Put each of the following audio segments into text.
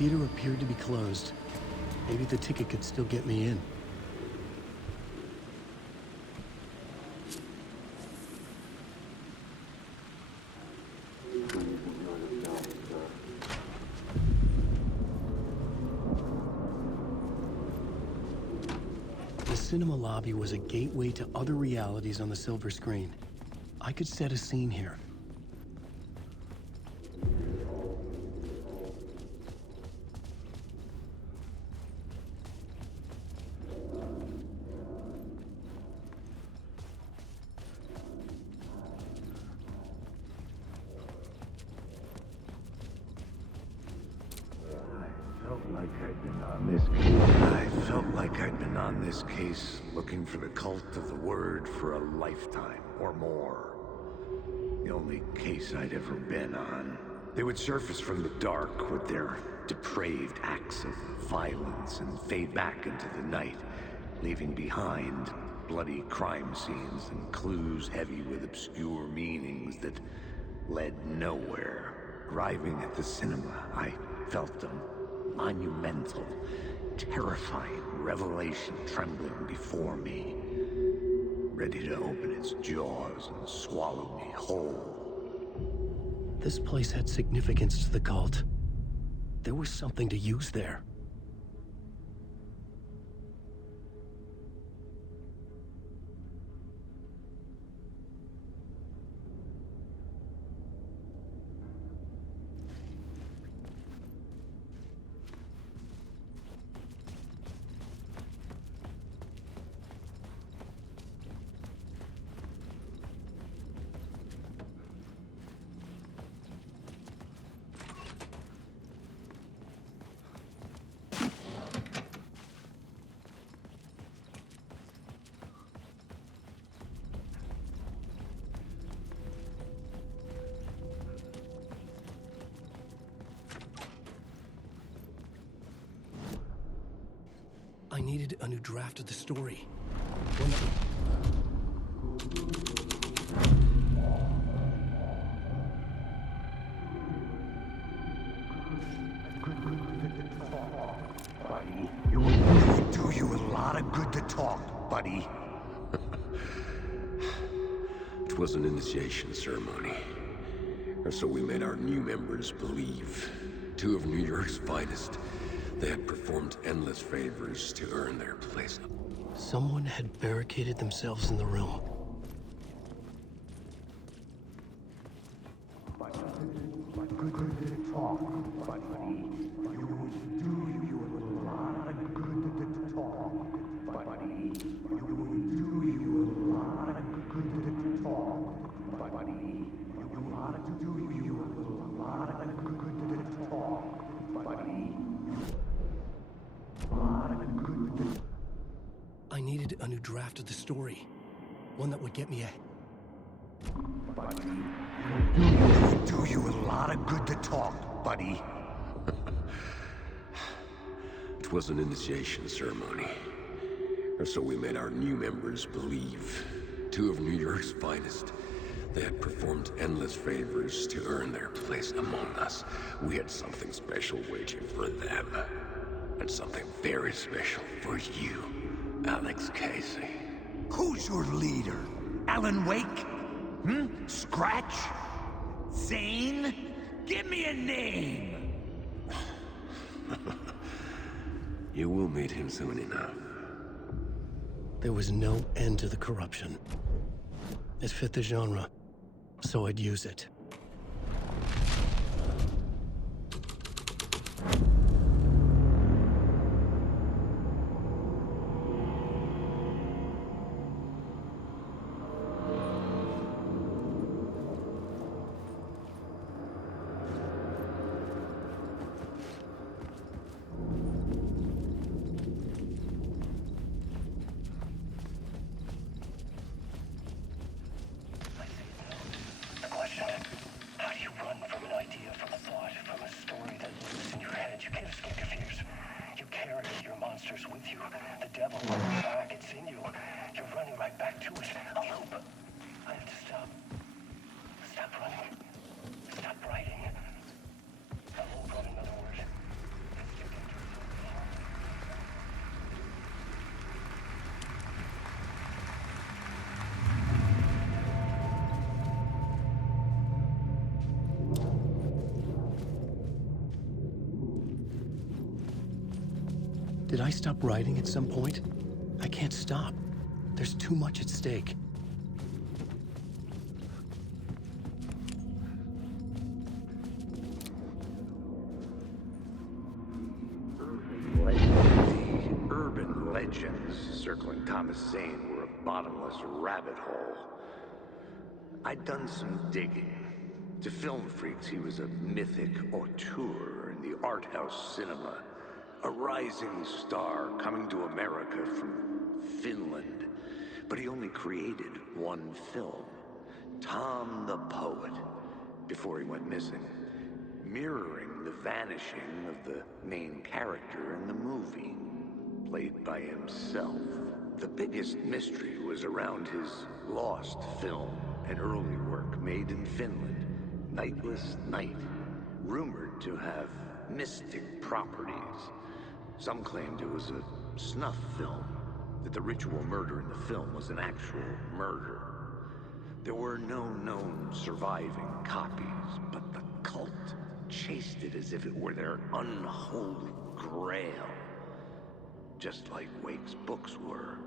theater appeared to be closed. Maybe the ticket could still get me in. The cinema lobby was a gateway to other realities on the silver screen. I could set a scene here. I felt like I'd been on this case looking for the cult of the word for a lifetime or more. The only case I'd ever been on. They would surface from the dark with their depraved acts of violence and fade back into the night, leaving behind bloody crime scenes and clues heavy with obscure meanings that led nowhere. Arriving at the cinema, I felt a monumental, terrifying revelation trembling before me, ready to open its jaws and swallow me whole. This place had significance to the cult. There was something to use there. I needed a new draft of the story. Buddy, it would do you a lot of good to talk, buddy. It was an initiation ceremony. Or so we made our new members believe. Two of New York's finest. They had performed endless favors to earn their place. Someone had barricaded themselves in the room. Good to talk, buddy. It would do you a lot of good to talk, buddy. It would do you a lot of good to talk, buddy. It would do you a lot of good to talk, buddy. I needed a new draft of the story. One that would get me a... Buddy, it would do you a lot of good to talk, buddy. It was an initiation ceremony. Or so we made our new members believe. Two of New York's finest. They had performed endless favors to earn their place among us. We had something special waiting for them. And something very special for you, Alex Casey. Who's your leader? Alan Wake? Scratch? Zane? Give me a name! You will meet him soon enough. There was no end to the corruption. It fit the genre, so I'd use it. Did I stop writing at some point? I can't stop. There's too much at stake. The urban legends circling Thomas Zane were a bottomless rabbit hole. I'd done some digging. To film freaks, he was a mythic auteur in the art house cinema. A rising star coming to America from Finland. But he only created one film, Tom the Poet, before he went missing, mirroring the vanishing of the main character in the movie, played by himself. The biggest mystery was around his lost film, an early work made in Finland, Nightless Night, rumored to have mystic properties. Some claimed it was a snuff film, that the ritual murder in the film was an actual murder. There were no known surviving copies, but the cult chased it as if it were their unholy grail. Just like Wake's books were.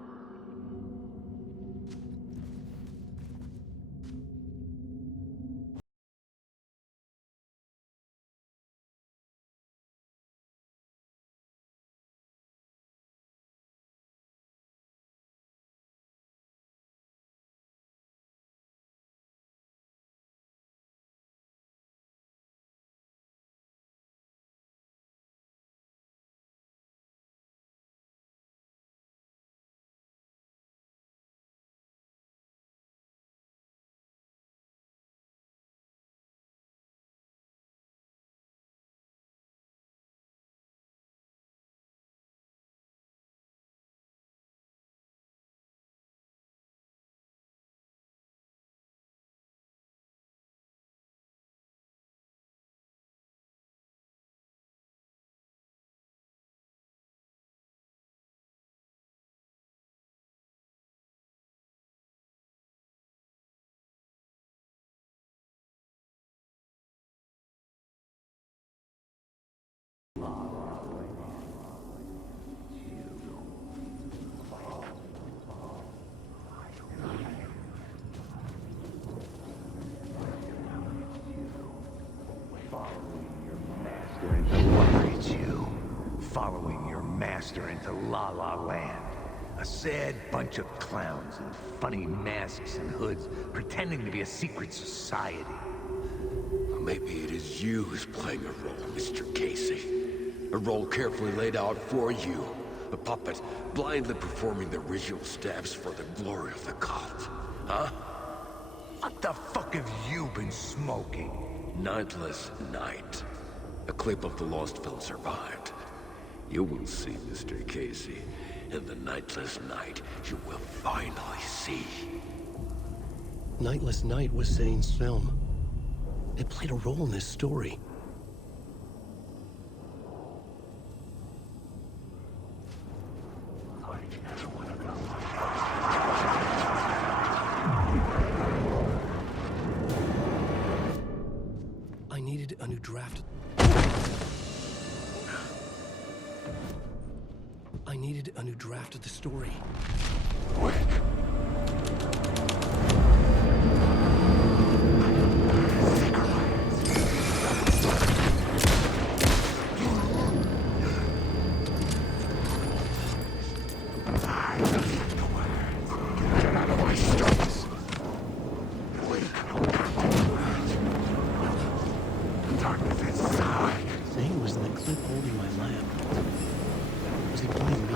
Following your master into La La Land. A sad bunch of clowns in funny masks and hoods, pretending to be a secret society. Maybe it is you who's playing a role, Mr. Casey. A role carefully laid out for you. A puppet blindly performing the ritual steps for the glory of the cult. Huh? What the fuck have you been smoking? Nightless Night. A clip of the lost film survived. You will see, Mr. Casey. In the Nightless Night, you will finally see. Nightless Night was Zane's film. It played a role in this story. I needed a new draft. I needed a new draft of the story. Zane was in the clip holding my lamp. Was he playing me?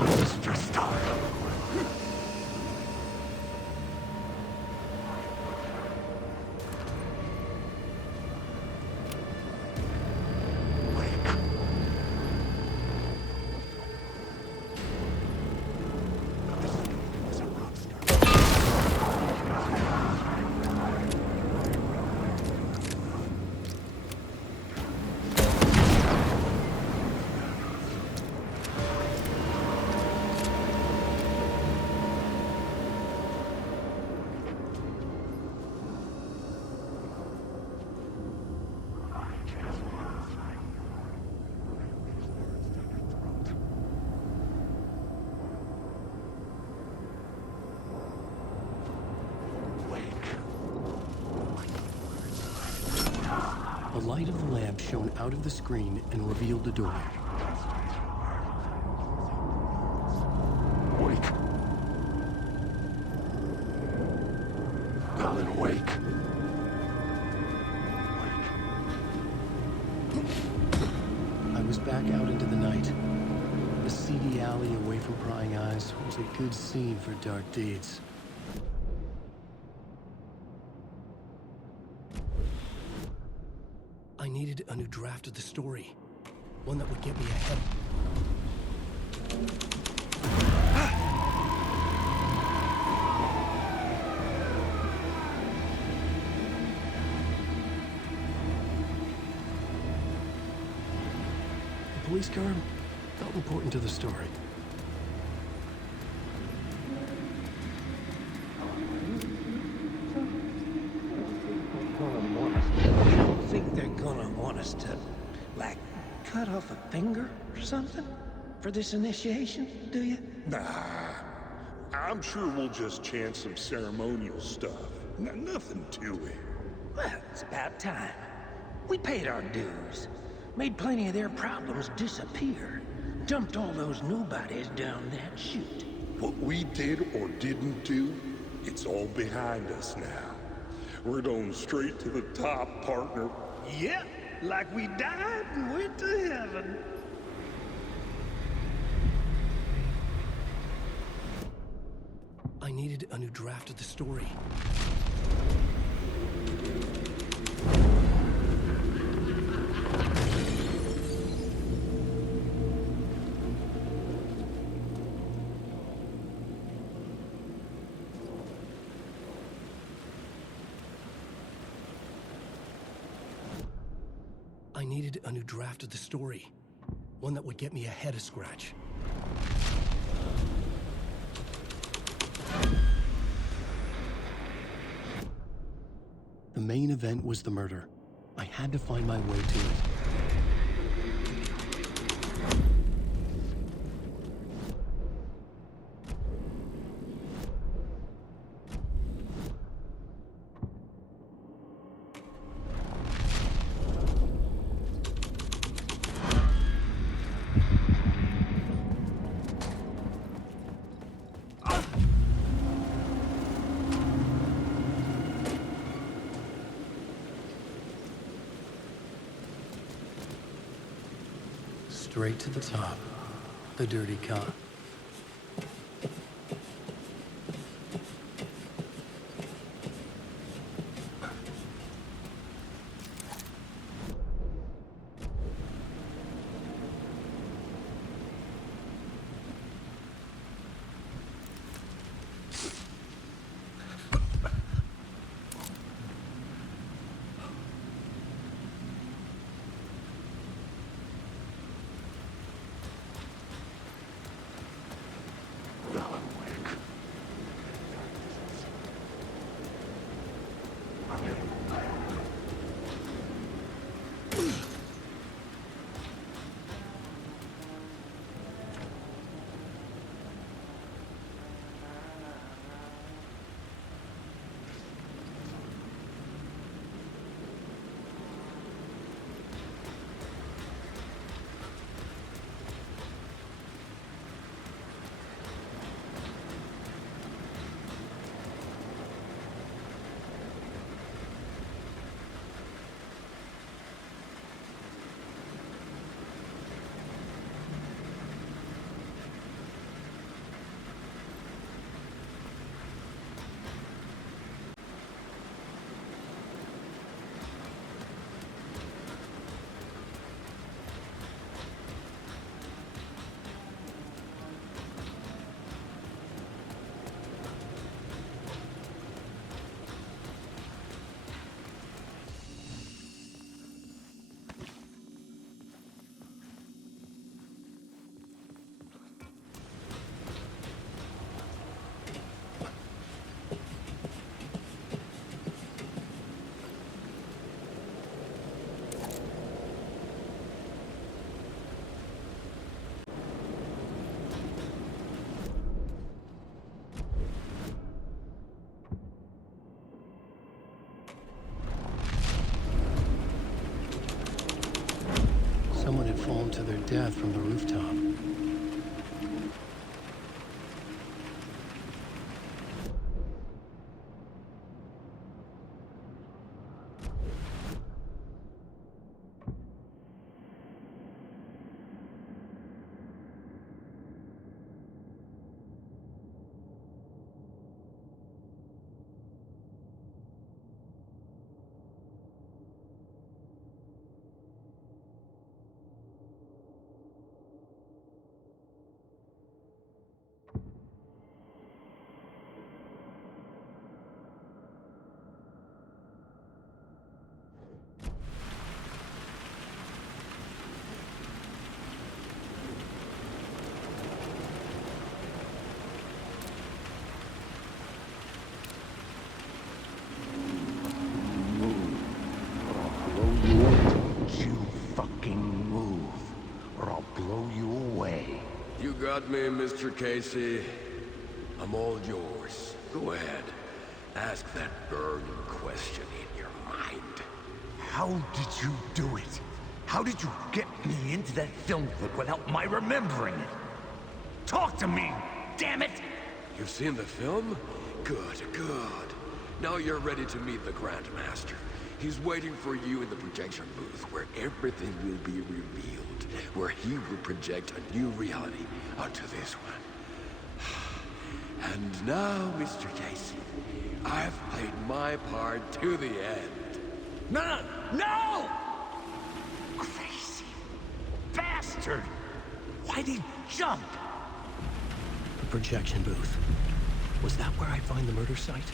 light of the lamp shone out of the screen and revealed the door. Wake. Colin, wake. I was back out into the night. The seedy alley away from prying eyes was a good scene for dark deeds. I needed a new draft of the story. One that would get me ahead. The police car felt important to the story. You don't think they're gonna want us to, like, cut off a finger or something for this initiation, do you? Nah, I'm sure we'll just chant some ceremonial stuff. Nothing to it. Well, it's about time. We paid our dues, made plenty of their problems disappear, dumped all those nobodies down that chute. What we did or didn't do, it's all behind us now. We're going straight to the top, partner. Yep, like we died and went to heaven. I needed a new draft of the story. I needed a new draft of the story. One that would get me ahead of Scratch. The main event was the murder. I had to find my way to it. Straight to the top. The dirty cop. path from the rooftop. You got me, Mr. Casey. I'm all yours. Go ahead. Ask that burning question in your mind. How did you do it? How did you get me into that film clip without my remembering it? Talk to me, damn it! You've seen the film? Good, good. Now you're ready to meet the Grandmaster. He's waiting for you in the projection booth where everything will be revealed, where he will project a new reality onto this one. And now, Mr. Casey, I've played my part to the end. No! No! Crazy bastard! Why'd he jump? The projection booth. Was that where I find the murder site?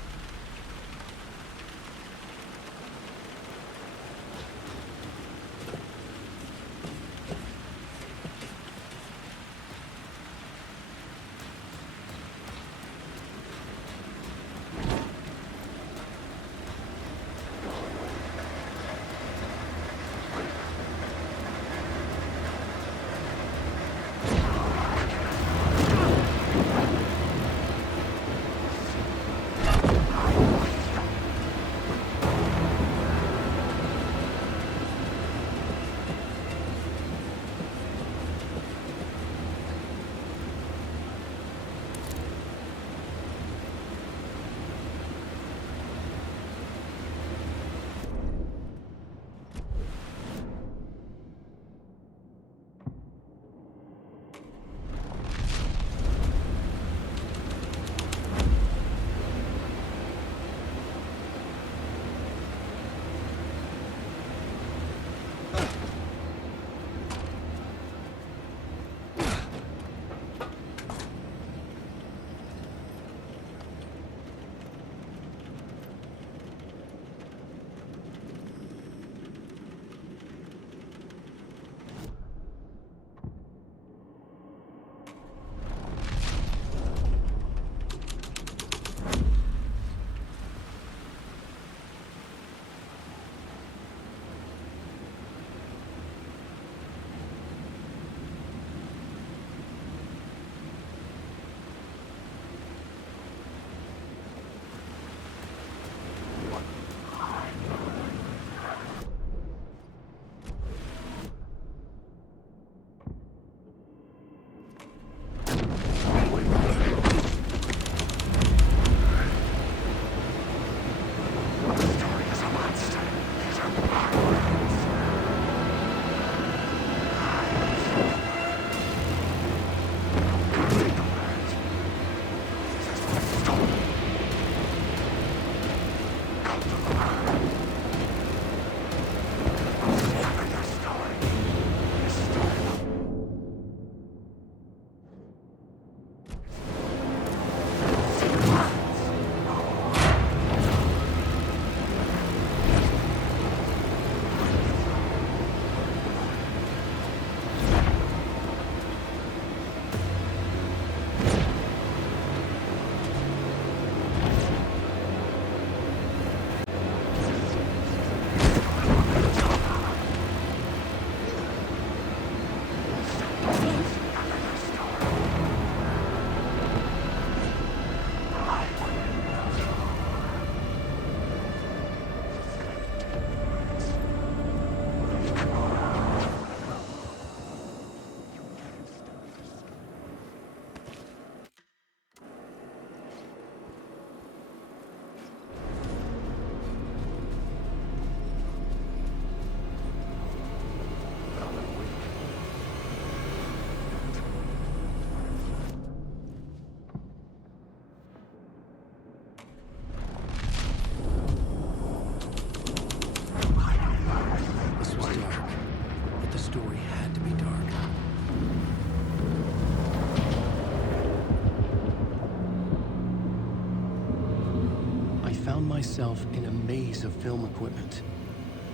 found myself in a maze of film equipment.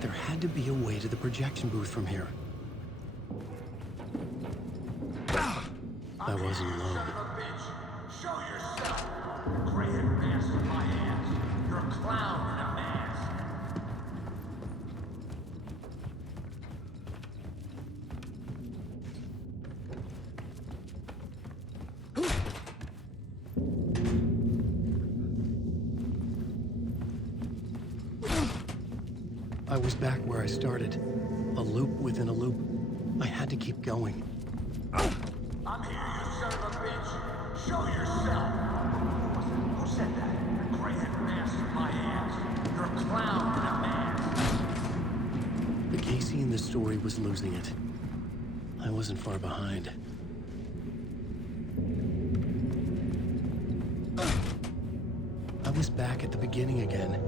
There had to be a way to the projection booth from here. I wasn't alone. Son of a bitch! Show yourself! Gray-headed mask in my hands. You're a clown in a mask. I was back where I started. A loop within a loop. I had to keep going. I'm here, you son of a bitch! Show yourself! Who said that? The gray-headed mask in my hands. You're a clown in a mask. The Casey in the story was losing it. I wasn't far behind. I was back at the beginning again.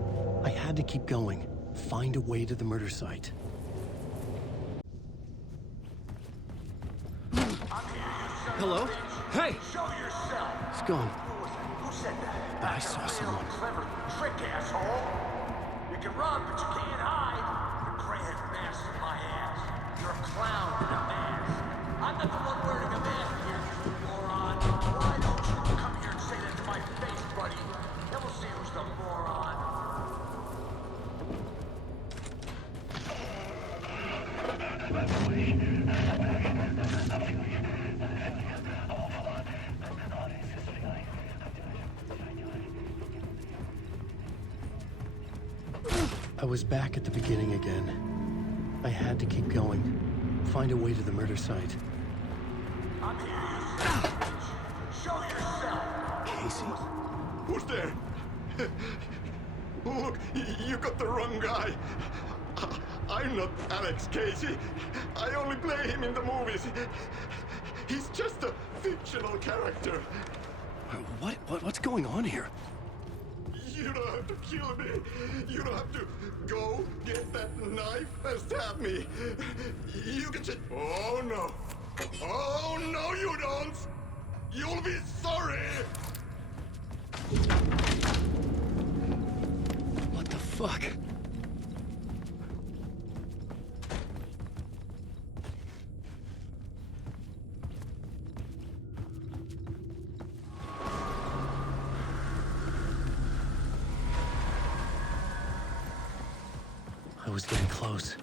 I had to keep going. Find a way to the murder site. Hello? Hey! Show yourself! It's gone. Who said that? I saw someone. Clever trick, asshole! You can run, but you can't hide! The gray-headed mask in my hands. You're a clown in a mask. I'm not the one wearing a mask here, you moron! Why don't you come here and say that to my face, buddy? Then we'll see who's the moron. I was back at the beginning again. I had to keep going. Find a way to the murder site. I'm here, you son of a bitch. Show yourself! Casey? Who's there? Look, you got the wrong guy. I'm not Alex Casey. I only play him in the movies. He's just a fictional character. What's going on here? You don't have to kill me. You don't have to go get that knife and stab me. You can just... Oh, no. Oh, no, you don't. You'll be sorry. What the fuck? I was getting close.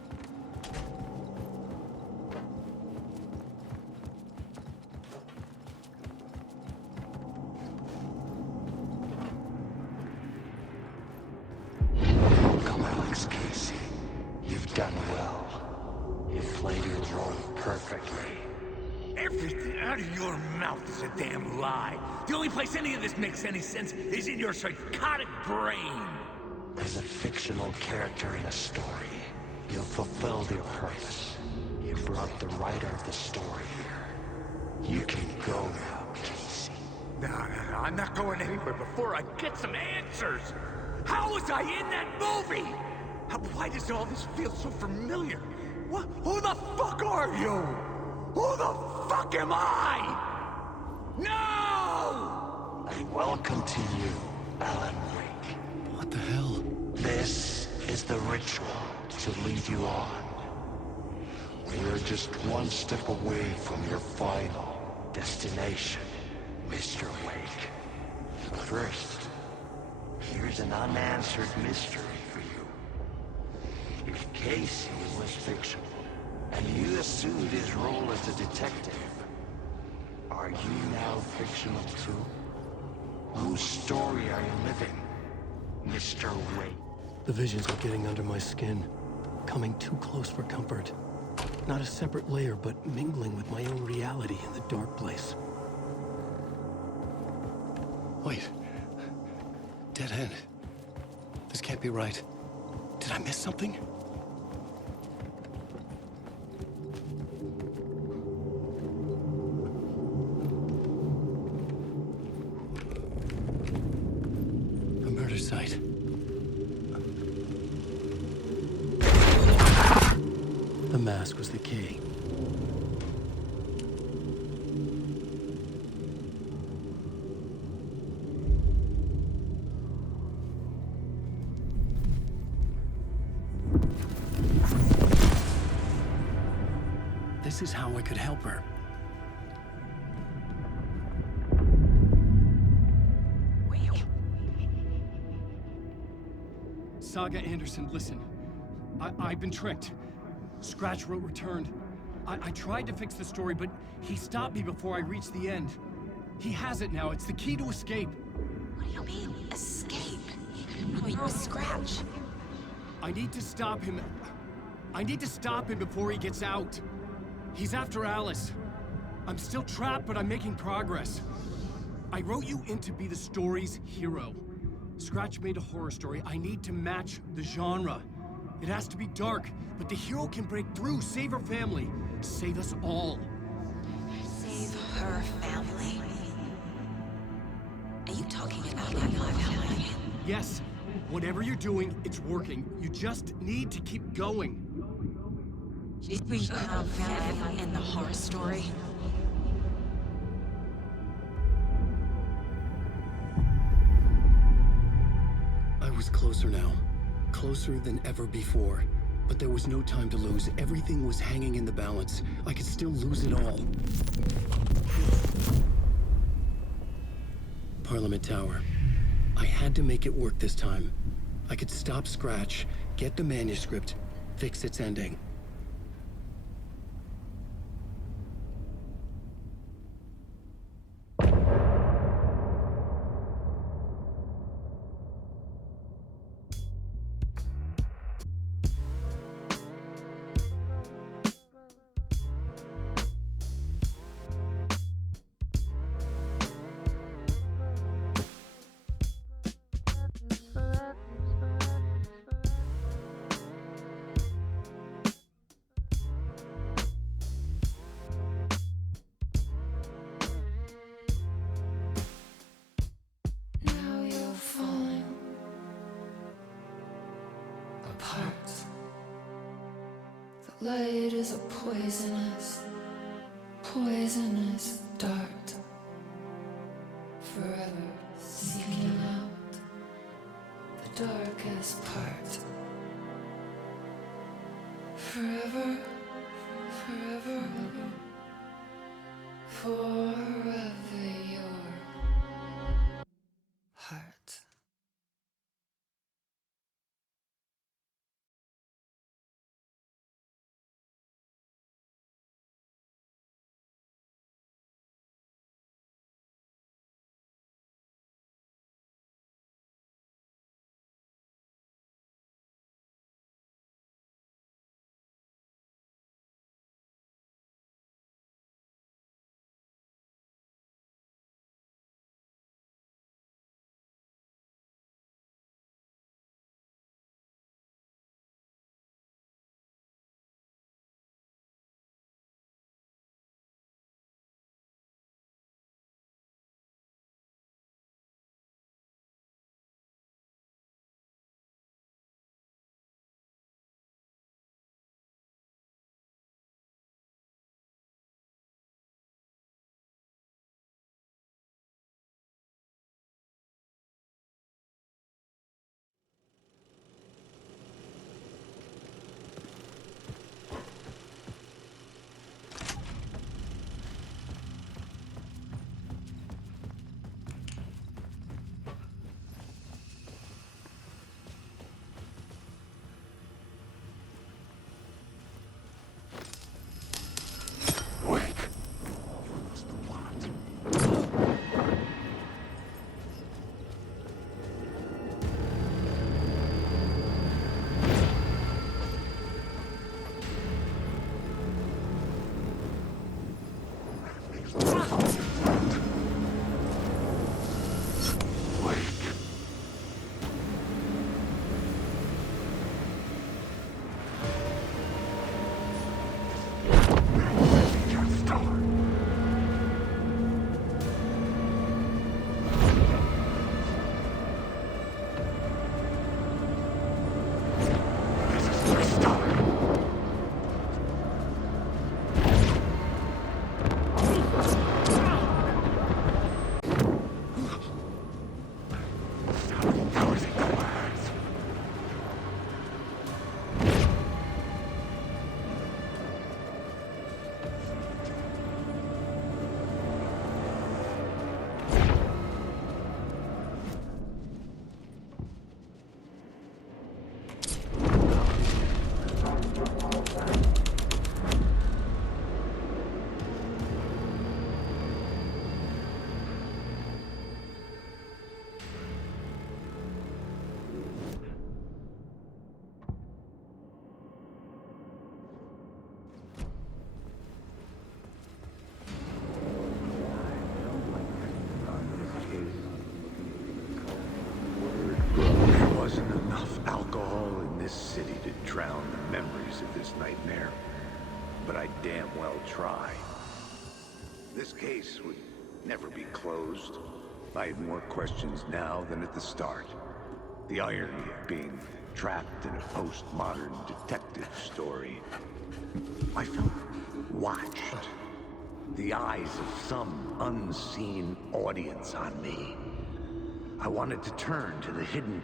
Welcome, Alex Casey. You've done well. You've played your role perfectly. Everything out of your mouth is a damn lie. The only place any of this makes any sense is in your psychotic brain. As a fictional character in a story, you fulfilled your purpose. You brought the writer of the story here. You can go now, Casey. No, I'm not going anywhere before I get some answers. How was I in that movie? Why does all this feel so familiar? Who the fuck are you? Who the fuck am I? No! And welcome to you, Alan Wake. What the hell? This is the ritual to lead you on. We're just one step away from your final destination, Mr. Wake. But first, here's an unanswered mystery for you. If Casey was fictional, and you assumed his role as a detective, are you now fictional too? Whose story are you living, Mr. Wake? The visions were getting under my skin, coming too close for comfort. Not a separate layer, but mingling with my own reality in the dark place. Wait. Dead end. This can't be right. Did I miss something? A murder site. The mask was the key. This is how I could help her. Saga Anderson, listen. I've been tricked. Scratch wrote returned. I tried to fix the story, but he stopped me before I reached the end. He has it now. It's the key to escape. What do you mean, escape? I mean, with Scratch. I need to stop him. I need to stop him before he gets out. He's after Alice. I'm still trapped, but I'm making progress. I wrote you in to be the story's hero. Scratch made a horror story. I need to match the genre. It has to be dark, but the hero can break through, save her family, save us all. Save her family? Are you talking about my family? Yes. Whatever you're doing, it's working. You just need to keep going. Did we become family in the horror story? I was closer now. Closer than ever before. But there was no time to lose. Everything was hanging in the balance. I could still lose it all. Parliament Tower. I had to make it work this time. I could stop Scratch, get the manuscript, fix its ending. Now you're falling apart. The light is a poisonous dart, forever seeking out the darkest part. Forever, forever your heart. this city to drown the memories of this nightmare, but I damn well try. This case would never be closed. I have more questions now than at the start. The irony of being trapped in a postmodern detective story. I felt watched. The eyes of some unseen audience on me. I wanted to turn to the hidden...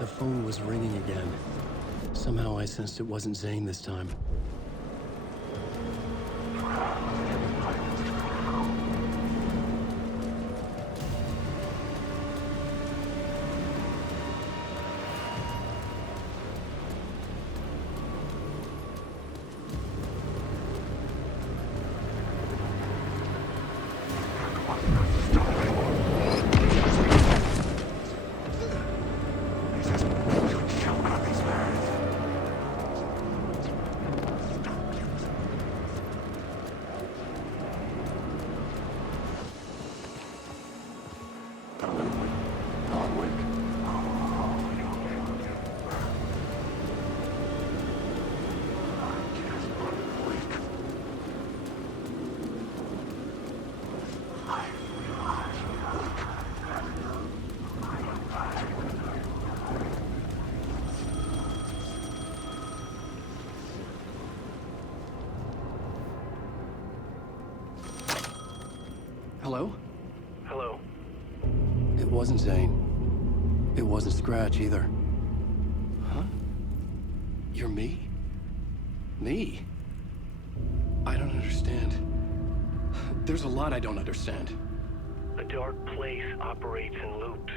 The phone was ringing again. Somehow I sensed it wasn't Zane this time. Hello? Hello. It wasn't Zane. It wasn't Scratch either. Huh? You're me? Me? I don't understand. There's a lot I don't understand. A dark place operates in loops.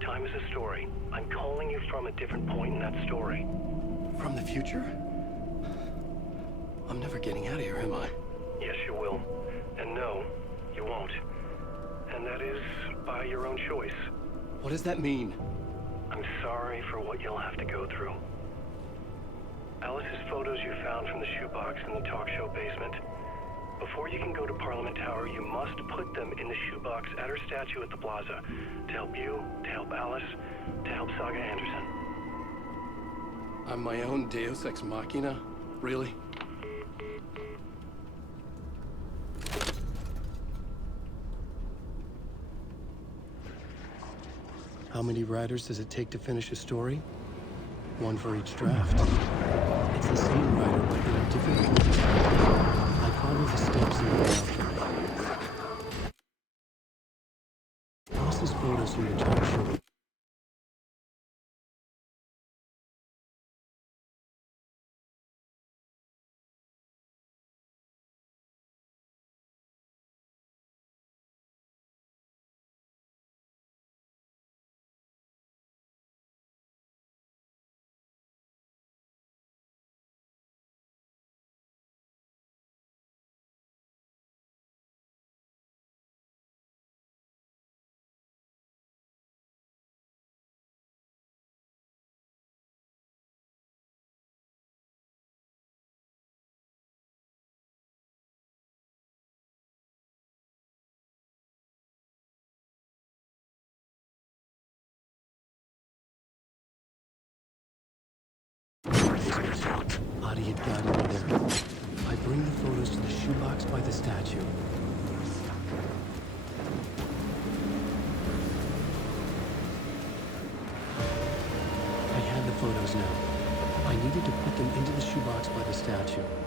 Time is a story. I'm calling you from a different point in that story. From the future? I'm never getting out of here, am I? Yes, you will. And no, you won't. And that is by your own choice. What does that mean? I'm sorry for what you'll have to go through. Alice's photos you found from the shoebox in the talk show basement. Before you can go to Parliament Tower, you must put them in the shoebox at her statue at the plaza. To help you, to help Alice, to help Saga Anderson. I'm my own Deus Ex Machina? Really? How many writers does it take to finish a story? One for each draft. It's the same writer, but in a different point. I follow the steps in the after. Alice's photos from the talk show. whispers. Adi had guided me there. I bring the photos to the shoebox by the statue. I had the photos now. I needed to put them into the shoebox by the statue.